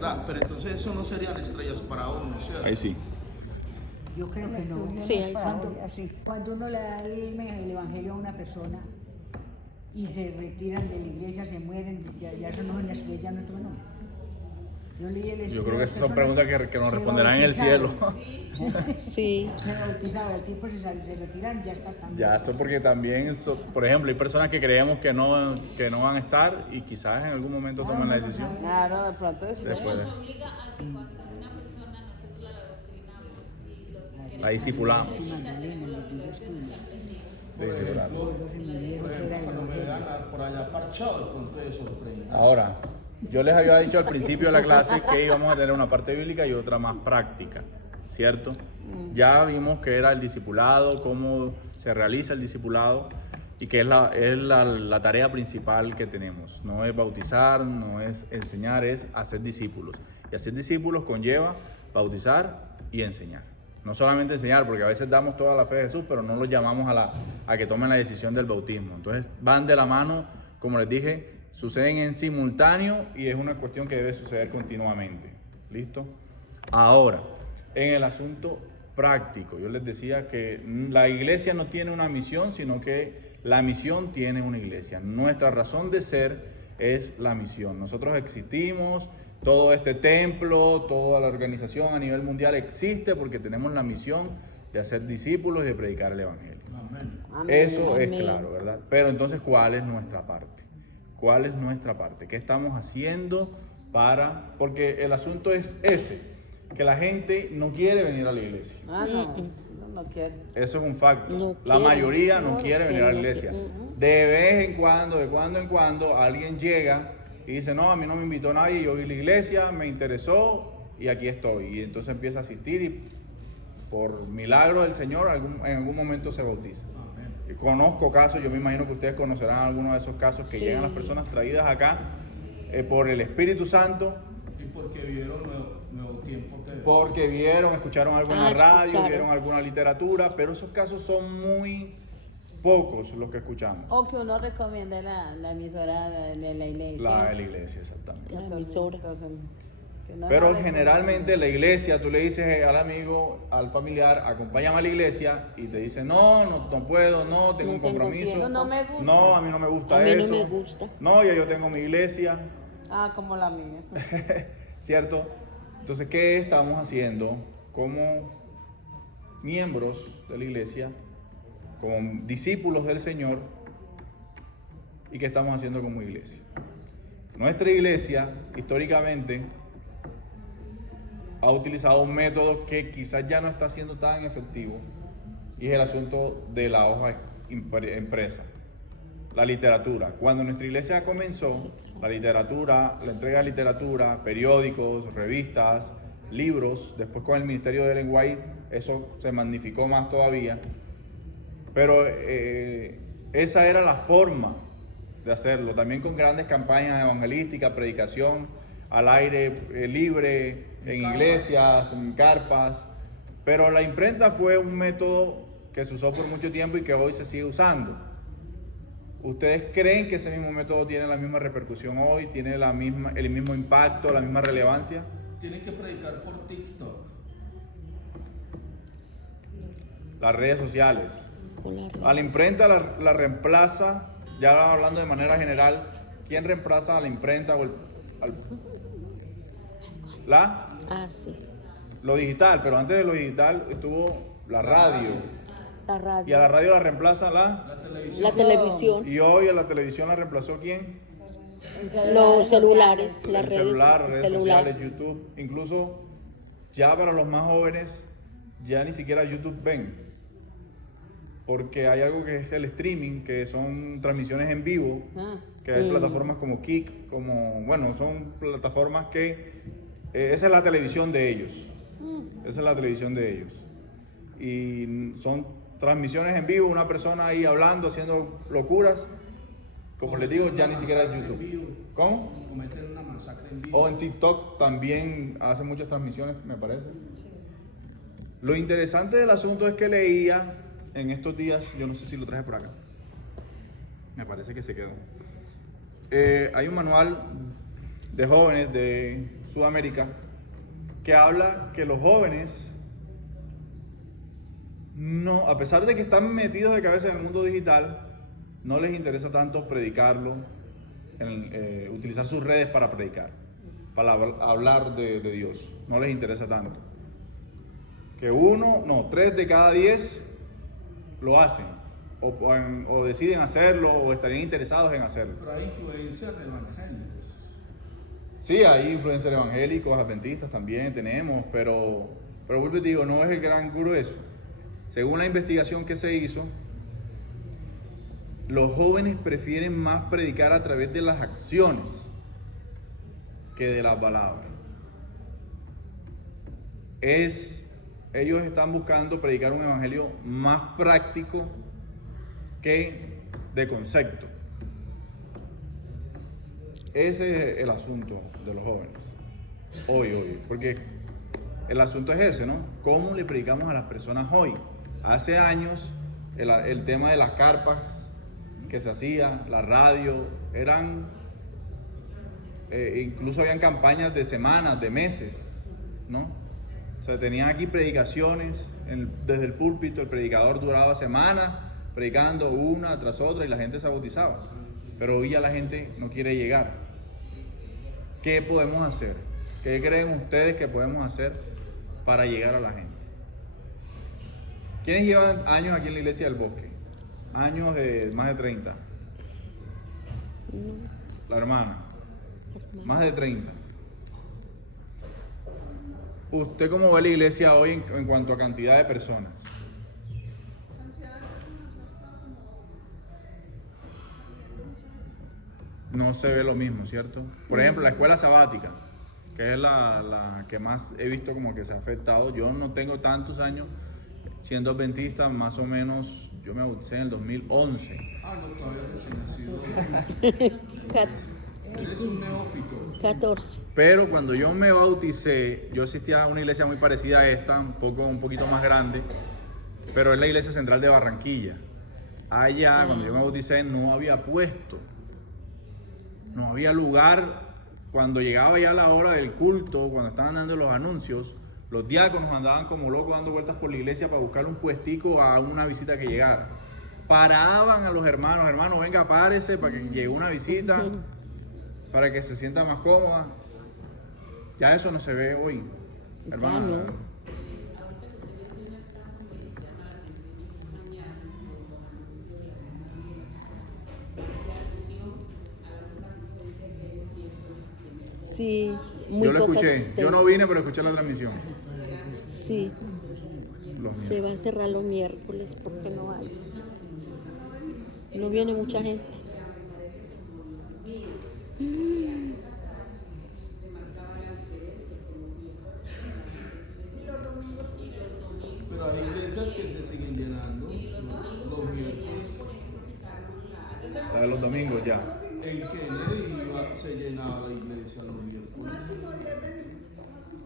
¿verdad? Pero entonces eso no serían estrellas para uno, ¿cierto? Ahí sí. Yo creo que no. Sí, ahí Cuando uno le da el evangelio a una persona y se retiran de la iglesia, se mueren, ya eso no es una estrella, no es todo, no. Yo creo que esas son preguntas que nos responderán en el cielo. Sí. Se bautizaba, el tiempo se retiran, ya está tan. Ya, eso porque también, por ejemplo, hay personas que creemos que no van a estar y quizás en algún momento tomen la decisión. Claro, de pronto eso. Después de- Nos obliga a que cuando una persona nosotros la doctrinamos y lo que queremos La discipulamos. tenemos la obligación de estar pendientes. Cuando me vean por allá parchado, de pronto de sorprenda. Ahora, yo les había dicho al principio de la clase que íbamos a tener una parte bíblica y otra más práctica, ¿cierto? Ya vimos que era el discipulado, cómo se realiza el discipulado y que es la tarea principal que tenemos. No es bautizar, no es enseñar, es hacer discípulos. Y hacer discípulos conlleva bautizar y enseñar. No solamente enseñar, porque a veces damos toda la fe de Jesús, pero no los llamamos a que tomen la decisión del bautismo. Entonces van de la mano, como les dije, suceden en simultáneo y es una cuestión que debe suceder continuamente. ¿Listo? Ahora, en el asunto práctico, yo les decía que la iglesia no tiene una misión, sino que la misión tiene una iglesia. Nuestra razón de ser es la misión. Nosotros existimos, todo este templo, toda la organización a nivel mundial existe porque tenemos la misión de hacer discípulos y de predicar el evangelio. Amén. Eso Amén. es claro, ¿verdad? Pero entonces, ¿cuál es nuestra parte? ¿Cuál es nuestra parte? ¿Qué estamos haciendo para...? Porque el asunto es ese, que la gente no quiere venir a la iglesia. No quiere. Eso es un facto. No La quiere. mayoría no No, quiere que venir a la no iglesia. quiere. De vez en cuando, de cuando en cuando, alguien llega y dice, no, a mí no me invitó nadie, yo vi la iglesia, me interesó y aquí estoy. Y entonces empieza a asistir y por milagro del Señor en algún momento se bautiza. Amén. Conozco casos, yo me imagino que ustedes conocerán algunos de esos casos que Sí. llegan las personas traídas acá por el Espíritu Santo, Y porque vieron Nuevo Tiempo TV. porque vieron, escucharon algo en la radio, escucharon. vieron alguna literatura, pero esos casos son muy pocos los que escuchamos. O que uno recomiende la emisora de la iglesia. La de la iglesia, exactamente. La emisora. Entonces, que no Pero la generalmente la iglesia, tú le dices al amigo, al familiar, acompáñame a la iglesia y te dice, no puedo, no, tengo No un tengo compromiso. tiempo. No me gusta. No, a mí no me gusta A mí no eso. me gusta. No, ya yo tengo mi iglesia. como la mía. ¿Cierto? Entonces, ¿qué estamos haciendo como miembros de la iglesia, como discípulos del Señor? ¿Y qué estamos haciendo como iglesia? Nuestra iglesia, históricamente, ha utilizado un método que quizás ya no está siendo tan efectivo, y es el asunto de la hoja impresa, la literatura. Cuando nuestra iglesia comenzó, la literatura, la entrega de literatura, periódicos, revistas, libros, después con el ministerio de Ellen White, eso se magnificó más todavía, pero esa era la forma de hacerlo, también con grandes campañas evangelísticas, predicación al aire libre, en iglesias, en carpas, pero la imprenta fue un método que se usó por mucho tiempo y que hoy se sigue usando. ¿Ustedes creen que ese mismo método tiene la misma repercusión hoy, tiene el mismo impacto, la misma relevancia? Tienen que predicar por TikTok. Las redes sociales. Con la red. A la imprenta la reemplaza, ya hablando de manera general, ¿quién reemplaza a la imprenta o Sí. lo digital? Pero antes de lo digital estuvo la radio. La Y a radio. la radio la reemplaza La televisión. La televisión. y hoy a la televisión la reemplazó ¿quién? Los celulares. Las El redes. celular, redes celular. sociales, YouTube. Incluso ya para los más jóvenes ya ni siquiera YouTube ven. Porque hay algo que es el streaming, que son transmisiones en vivo, que hay plataformas como Kik, son plataformas que esa es la televisión de ellos. Esa es la televisión de ellos. Y son transmisiones en vivo, una persona ahí hablando, haciendo locuras. Como les digo, ya ni siquiera es YouTube. ¿Cómo? Cometen una masacre en vivo. O en TikTok también hacen muchas transmisiones, me parece. Lo interesante del asunto es que leía en estos días, yo no sé si lo traje por acá, me parece que se quedó. Hay un manual de jóvenes de Sudamérica que habla que los jóvenes, no, a pesar de que están metidos de cabeza en el mundo digital, no les interesa tanto predicarlo, utilizar sus redes para predicar, para hablar de Dios. No les interesa tanto. Que 3 de cada 10 lo hacen, o deciden hacerlo, o estarían interesados en hacerlo. Pero hay influencias evangélicos. Sí, hay influencers evangélicos, adventistas también tenemos, pero vuelvo y te digo, no es el gran grueso. Según la investigación que se hizo, los jóvenes prefieren más predicar a través de las acciones que de las palabras. Ellos están buscando predicar un evangelio más práctico que de concepto. Ese es el asunto de los jóvenes hoy, porque el asunto es ese, ¿no? ¿Cómo le predicamos a las personas hoy? Hace años el tema de las carpas que se hacía, la radio, incluso habían campañas de semanas, de meses, ¿no? O sea, tenían aquí predicaciones desde el púlpito, el predicador duraba semanas predicando una tras otra y la gente se bautizaba. Pero hoy ya la gente no quiere llegar. ¿Qué podemos hacer? ¿Qué creen ustedes que podemos hacer para llegar a la gente? ¿Quiénes llevan años aquí en la Iglesia del Bosque? Años de más de 30. La hermana. Más de 30. ¿Usted cómo ve la iglesia hoy en cuanto a cantidad de personas? No se ve lo mismo, ¿cierto? Por ejemplo, la escuela sabática, que es la que más he visto como que se ha afectado. Yo no tengo tantos años siendo adventista, más o menos, yo me bauticé en el 2011. Ah, no, todavía recién nacido. Cat- Eres un neófito. 14. Pero cuando yo me bauticé, yo asistía a una iglesia muy parecida a esta, un poquito más grande, pero es la iglesia central de Barranquilla. Allá, cuando yo me bauticé, no había puesto, no había lugar. Cuando llegaba ya la hora del culto, cuando estaban dando los anuncios, los diáconos andaban como locos dando vueltas por la iglesia para buscar un puestico a una visita que llegara. Paraban a los hermanos, venga, párese para que llegue una visita, para que se sienta más cómoda. Ya eso no se ve hoy, hermano. no. Ahorita que usted menciona el caso, me llama la atención mañana cuando anunció la alusión a la poca asistencia que hay los miércoles a primera. Sí, muy Yo lo poca escuché, asistencia. yo no vine, pero escuché la transmisión. Sí, Los se va a cerrar los miércoles porque no hay. No viene mucha gente. Pero hay iglesias que se siguen llenando los miércoles. La de los domingos ya. En Kennedy se llenaba la iglesia los miércoles.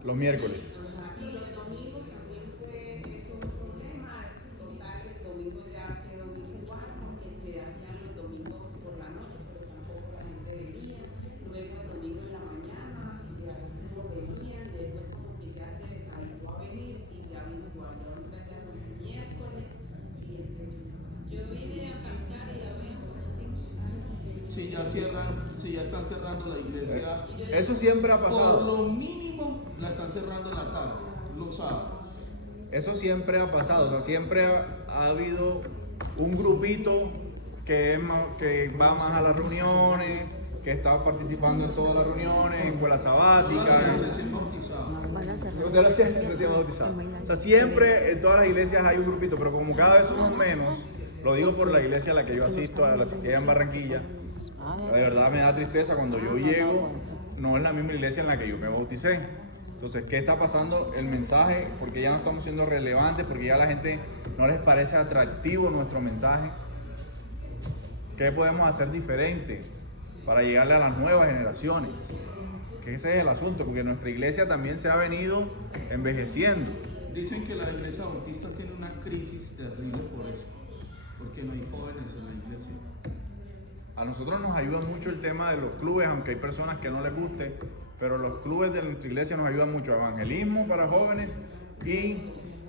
Los miércoles. Y los domingos también fue eso un problema. Total, el domingo ya quedó igual, aunque se hacían los domingos por la noche, pero tampoco la gente venía. Luego el domingo en la mañana, y algunos venían, después como que ya se deshabituó a venir y ya vino igual. Y ahorita ya los miércoles, y Yo vine a cantar y a ver Si ya están cerrando la iglesia, Eso siempre ha por pasado. lo mínimo la están cerrando en la tarde, los sábados. Eso siempre ha pasado. O sea, siempre ha habido un grupito que va más a las reuniones, que está participando en todas las reuniones, en escuela sabática. Recién bautizados. Van a cerrar. Usted recién bautizado. O sea, siempre en todas las iglesias hay un grupito, pero como cada vez somos menos, lo digo por la iglesia a la que yo asisto, a la que hay en Barranquilla, de verdad me da tristeza cuando yo llego, no es la misma iglesia en la que yo me bauticé. Entonces, ¿qué está pasando? El mensaje, porque ya no estamos siendo relevantes, porque ya a la gente no les parece atractivo nuestro mensaje. ¿Qué podemos hacer diferente para llegarle a las nuevas generaciones? Que ese es el asunto, porque nuestra iglesia también se ha venido envejeciendo. Dicen que la iglesia bautista tiene una crisis terrible por eso, porque no hay jóvenes en la iglesia. A nosotros nos ayuda mucho el tema de los clubes, aunque hay personas que no les guste, pero los clubes de nuestra iglesia nos ayudan mucho. Evangelismo para jóvenes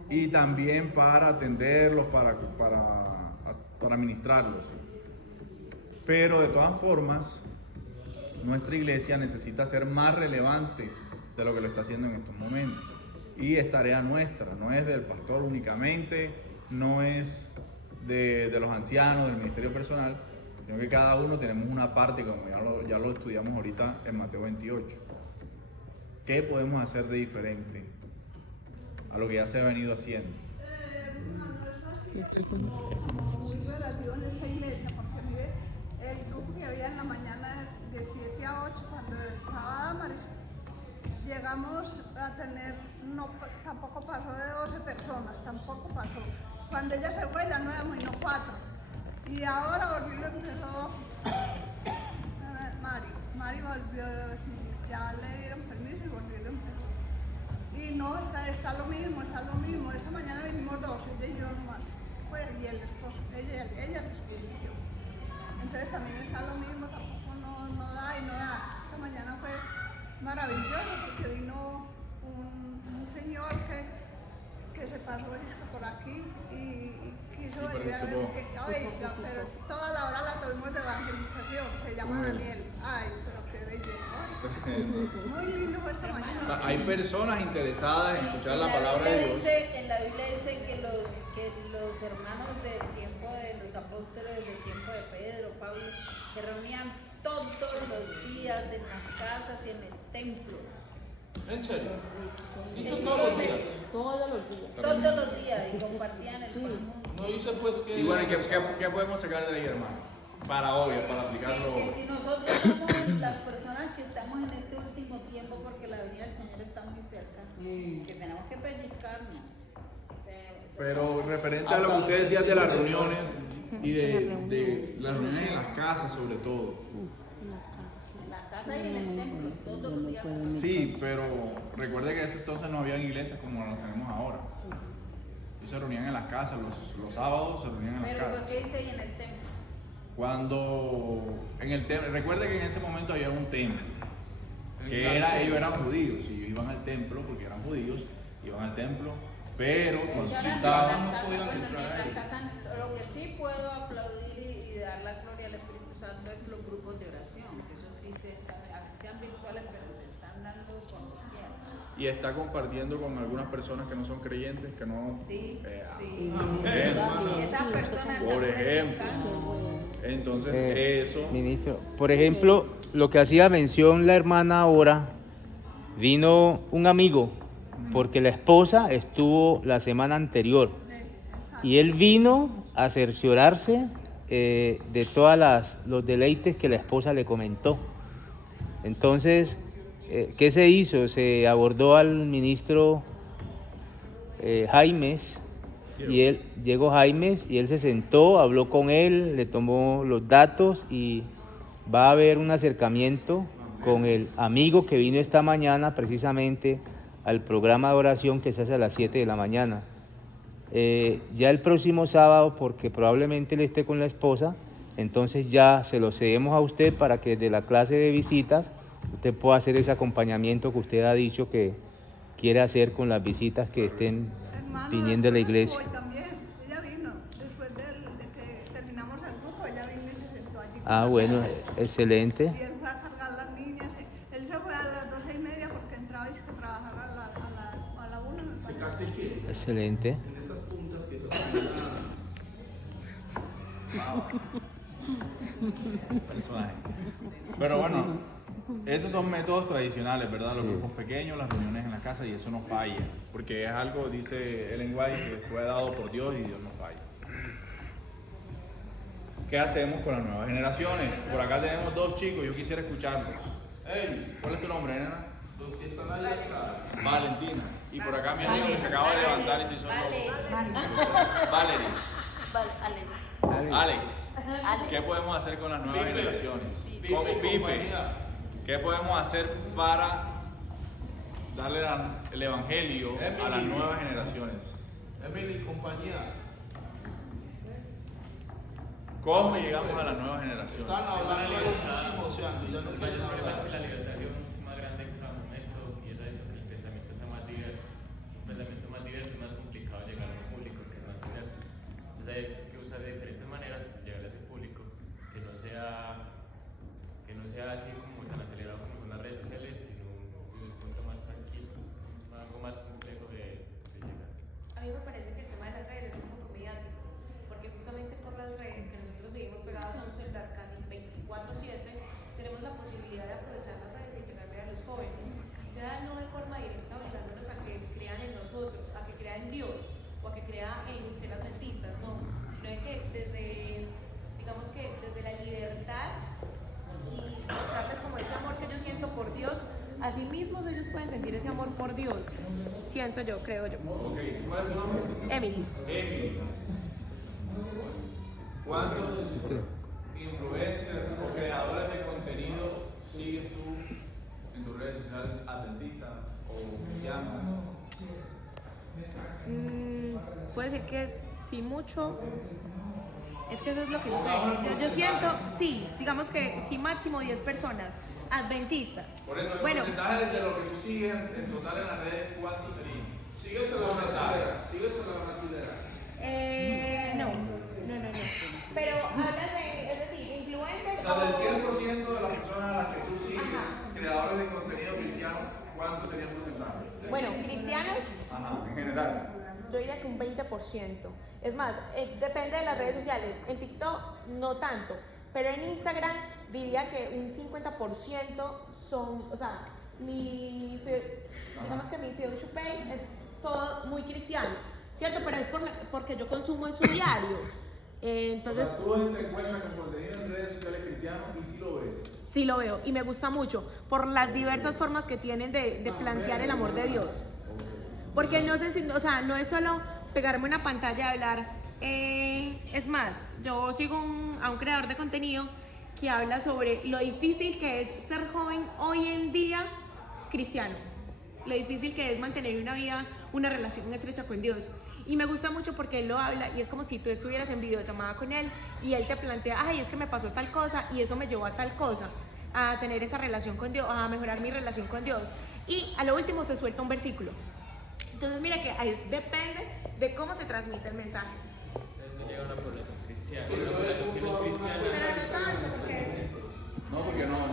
y también para atenderlos, para ministrarlos. Pero de todas formas, nuestra iglesia necesita ser más relevante de lo que lo está haciendo en estos momentos. Y es tarea nuestra, no es del pastor únicamente, no es de los ancianos, del ministerio personal, sino que cada uno tenemos una parte, como ya lo estudiamos ahorita en Mateo 28. ¿Qué podemos hacer de diferente a lo que ya se ha venido haciendo? Eso sí es como muy relativo en esta iglesia, porque mire, el grupo que había en la mañana de 7 a 8, cuando estaba Damaris, llegamos a tener, tampoco pasó de 12 personas, tampoco pasó. Cuando ella se fue ya no éramos sino 4. Y ahora volvió, empezó Mari volvió, ya le dieron permiso y volvió y empezó. Y no, está lo mismo. Esta mañana vinimos 2, ella y yo nomás. Pues, y el esposo, ella el esposo y yo. Entonces también está lo mismo, tampoco no da. Esta mañana fue maravilloso porque vino un señor que se pasó por aquí y quiso venir a ver pero toda la hora la tuvimos de evangelización, se llama Daniel. Ay, pero qué belleza. Muy lindo fue esta mañana. Hay personas interesadas en escuchar la palabra de Dios. En la Biblia dice que los hermanos del tiempo de los apóstoles, del tiempo de Pedro, Pablo, se reunían todos los días en las casas y en el templo. ¿En serio? Hizo todos los días. Todos los días. Todos los días y compartían el pan. No hice pues que... Y bueno, ¿qué podemos sacar de ahí, hermano? Para hoy, para aplicarlo. Que si nosotros somos las personas que estamos en este último tiempo, porque la venida del Señor está muy cerca, que tenemos que pellizcarnos. Pero referente a lo que usted decía de las reuniones y de las reuniones en las casas sobre todo. En las casas. En la casa y en el templo, todos los días. Sí, pero recuerde que en ese entonces no había iglesias como las tenemos ahora. Ellos se reunían en las casas, los sábados se reunían en las Pero casas. ¿por qué dice ahí en el templo? Cuando en el templo, recuerde que en ese momento había un templo, ellos eran judíos y ellos iban al templo porque eran judíos, iban al templo, pero cuando estaban En no podían la entrar ahí. casa, lo que sí puedo aplaudir y dar la gloria al Espíritu Santo es los grupos de oración, que eso sí así sean virtuales, pero se están dando con los tiempos. y está compartiendo con algunas personas que no son creyentes, que no... Sí, sí. Amén. Esas personas Por están ejemplo. predicando. Entonces, eso... Ministro, por ejemplo, lo que hacía mención la hermana ahora, vino un amigo, porque la esposa estuvo la semana anterior, y él vino a cerciorarse de todos los deleites que la esposa le comentó. Entonces, ¿qué se hizo? Se abordó al ministro Jaimes, y llegó Jaimes y él se sentó, habló con él, le tomó los datos y va a haber un acercamiento con el amigo que vino esta mañana precisamente al programa de oración que se hace a las 7 de la mañana. Ya el próximo sábado, porque probablemente él esté con la esposa, entonces ya se lo cedemos a usted para que desde la clase de visitas usted pueda hacer ese acompañamiento que usted ha dicho que quiere hacer con las visitas que estén viniendo a la iglesia. Hoy también, ella vino, después de que terminamos el grupo, ella vino y se sentó allí. Ah, bueno, excelente. Y él fue a cargar las niñas, él se fue a las 12:30 porque entraba y se trabajaba a la 1 me parece. Excelente. En esas puntas que se personaje. Pero bueno, esos son métodos tradicionales, ¿verdad? Los grupos pequeños, las reuniones en la casa, y eso no falla, porque es algo, dice Ellen White, que fue dado por Dios y Dios no falla. ¿Qué hacemos con las nuevas generaciones? Por acá tenemos dos chicos, yo quisiera escucharlos. Hey, ¿Cuál es tu nombre, nena? los que están ahí atrás. Valentina. Y por acá mi amigo que se acaba de levantar y se hizo Valerie. Alex. ¿Qué podemos hacer con las nuevas Pipe. generaciones? Pipe Como y Pipe. compañía. ¿Qué podemos hacer para darle el evangelio a las nuevas generaciones? Emily y compañía. ¿Cómo llegamos a la nueva generación? Están hablando de chismoseando, ya no El quieren mayor problema es que hablar. la libertad es mucho más grande en cada momento y eso ha hecho que el pensamiento sea más diverso. Un pensamiento más diverso es más complicado llegar al público que no diverso. Entonces hay que usar de diferentes maneras llegar a ese público que no sea así como tan acelerado como son las redes sociales, sino desde un punto más tranquilo, algo más complejo de llegar. A mí me parece que el tema de las redes es un poco mediático, porque justamente por las redes que nosotros vivimos pegados a un celular casi 24/7, tenemos la posibilidad de aprovechar las redes y llegarle a los jóvenes, sea no de forma directa obligándolos a que crean en nosotros, a que crean en Dios o a que crean en ser adventistas, no, sino de que digamos que desde la libertad y mostrarles como ese amor que yo siento por Dios, así mismos ellos pueden sentir ese amor por Dios, siento yo, creo yo. Ok, ¿cuál es tu nombre? Emily. Emily. ¿Cuántos influencers o creadores de contenido sigues tú en tus redes sociales adventistas o cristianos? Puede ser que sí mucho. Es que eso es lo que yo sé. Yo siento, sí, digamos que sí máximo 10 personas adventistas. Por eso el Bueno, porcentaje de lo que tú sigues en total en las redes, ¿cuánto sería? Síguese la brasilera, síguese la brasilera. no. Pero hablas de, es decir, influencers. O sea, del 100% de las personas a las que tú sigues, Ajá. creadores de contenido cristianos, ¿cuánto sería el porcentaje? Bueno, cristianos, Ajá, en general. yo diría que un 20%. Es más, depende de las redes sociales. En TikTok no tanto, pero en Instagram diría que un 50% son, o sea, digamos que mi Feel to Pay es todo muy cristiano, ¿cierto? Pero es porque yo consumo eso diario. Entonces, O sea, tú te encuentras con contenido en redes sociales cristianos y sí lo ves. sí lo veo y me gusta mucho por las diversas formas que tienen de plantear el amor de Dios. Porque no sé si, o sea, no es solo pegarme una pantalla y hablar. Es más, yo sigo a un creador de contenido que habla sobre lo difícil que es ser joven hoy en día cristiano. Lo difícil que es mantener una vida, una relación estrecha con Dios. Y me gusta mucho porque él lo habla y es como si tú estuvieras en videollamada con él y él te plantea, ay, es que me pasó tal cosa y eso me llevó a tal cosa, a tener esa relación con Dios, a mejorar mi relación con Dios. Y a lo último se suelta un versículo. Entonces mira que depende de cómo se transmite el mensaje. Entonces llega una población cristiana, una población que no es cristiana. Pero no tanto, porque No, porque no.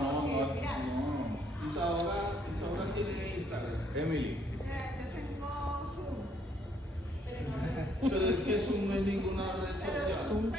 Isaura tiene Instagram. Emily. Yo tengo Zoom. Pero es que Zoom no es ninguna red social. Zoom.